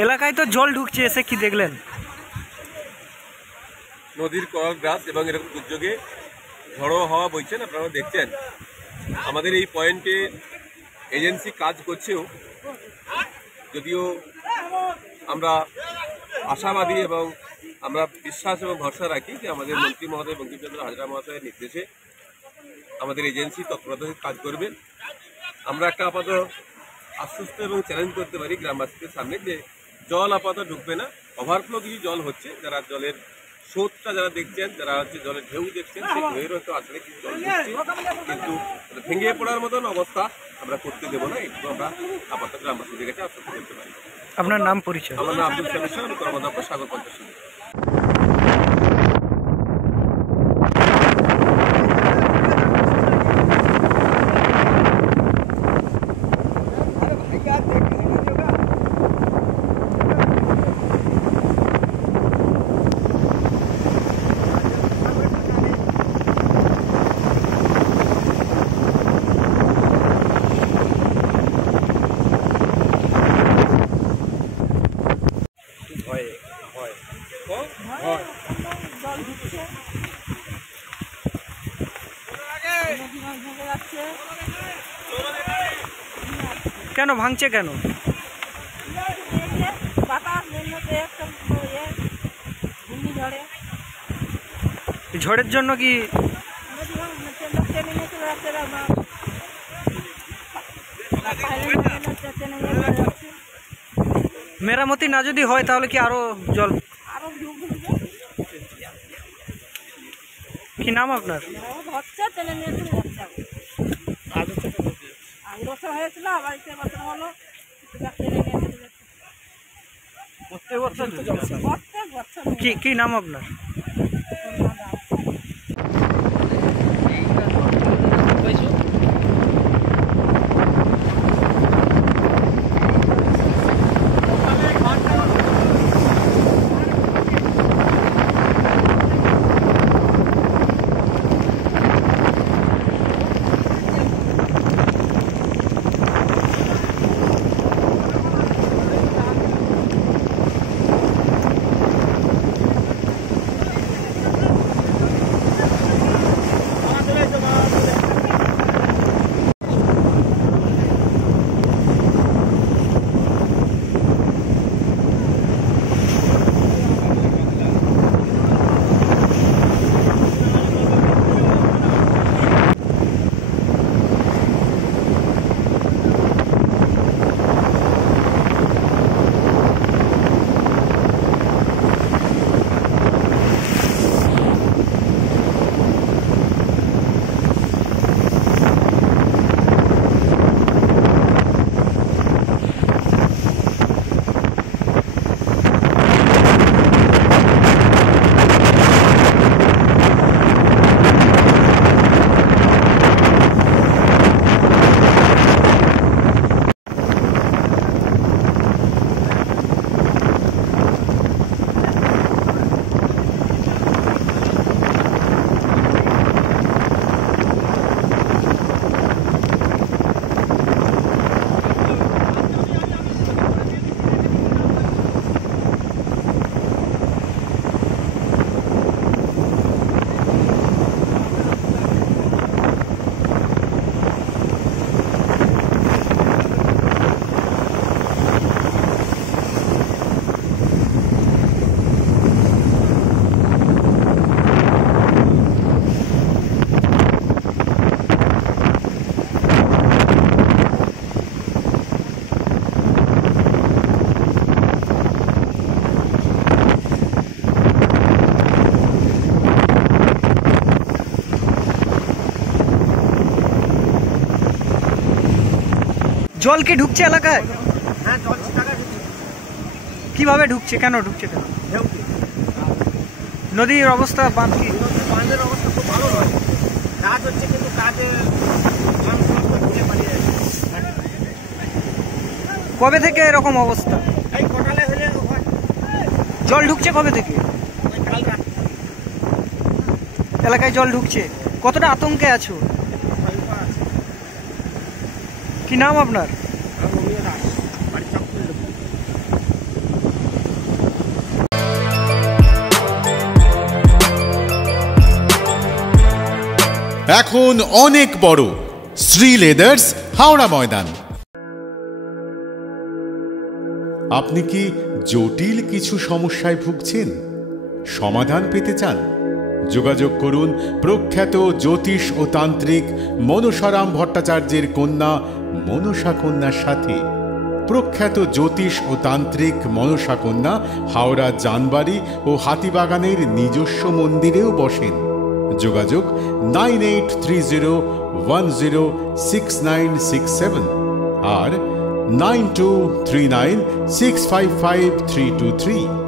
এলাকায় তো জল ঢুকছে, এসে কি দেখলেন? নদীর করগ্রাস এবং এরকম দুর্যোগে ঝড়ো হাওয়া বইছেন, আপনারা দেখছেন। আমাদের এই পয়েন্টে এজেন্সি কাজ করছেও, যদিও আমরা আশাবাদী এবং আমরা বিশ্বাস এবং ভরসা রাখি যে আমাদের মন্ত্রী মহোদয় বঙ্কিমচন্দ্র হাজরা মহাশয়ের নির্দেশে আমাদের এজেন্সি তৎপরতায় কাজ করবে। আমরা একটা আপাতত আশ্বস্ত এবং চ্যালেঞ্জ করতে পারি গ্রামবাসীদের সামনে যে জল আপাতত ঢুকবে না। ওভারফ্লো কিছু জল হচ্ছে, যারা জলের স্রোতটা যারা দেখছেন, যারা হচ্ছে জলের ঢেউ দেখছেন, সেই ঢেউয়ের হয়তো আসলে কিছু জল ঢুকছে, কিন্তু ভেঙে পড়ার মতন অবস্থা আমরা করতে দেবো না। একটু আমরা আপাতত গ্রামবাসীদের কাছে আশ্বস্ত করতে পারি। আপনার নাম পরিচয়? আমার নাম আব্দুল সামির, আমি কর্মদক্ষ সাগর পঞ্চায়েত। কেন ভাঙছে কেন? ঝড়ের জন্য কি? মেরামতি না যদি হয় তাহলে কি আরো জল? কি নাম আপনার? কি নাম আপনার? জল কি ঢুকছে এলাকায়? হ্যাঁ, জল কিভাবে ঢুকছে, কেন ঢুকছে? কেন? নদীর অবস্থা, বাঁধের অবস্থা খুব ভালো নয়, কাজ হচ্ছে কিন্তু কাজে কবে থেকে এরকম অবস্থা? এই কোটালে হলে জল ঢুকছে কবে থেকে? এলাকায় জল ঢুকছে, কতটা আতঙ্কে আছো? কি নাম আপনার? এখন অনেক বড়। শ্রী লেদার্স, হাওড়া ময়দান। আপনি কি জটিল কিছু সমস্যায় ভুগছেন? সমাধান পেতে চান? যোগাযোগ করুন প্রখ্যাত জ্যোতিষ ও তান্ত্রিক মনসারাম ভট্টাচার্যের কন্যা মনসা কন্যার সাথে। প্রখ্যাত জ্যোতিষ ও তান্ত্রিক মনসা কন্যা হাওড়া জানবাড়ি ও হাতিবাগানের নিজস্ব মন্দিরেও বসেন। যোগাযোগ 9830106967 আর 9239655323।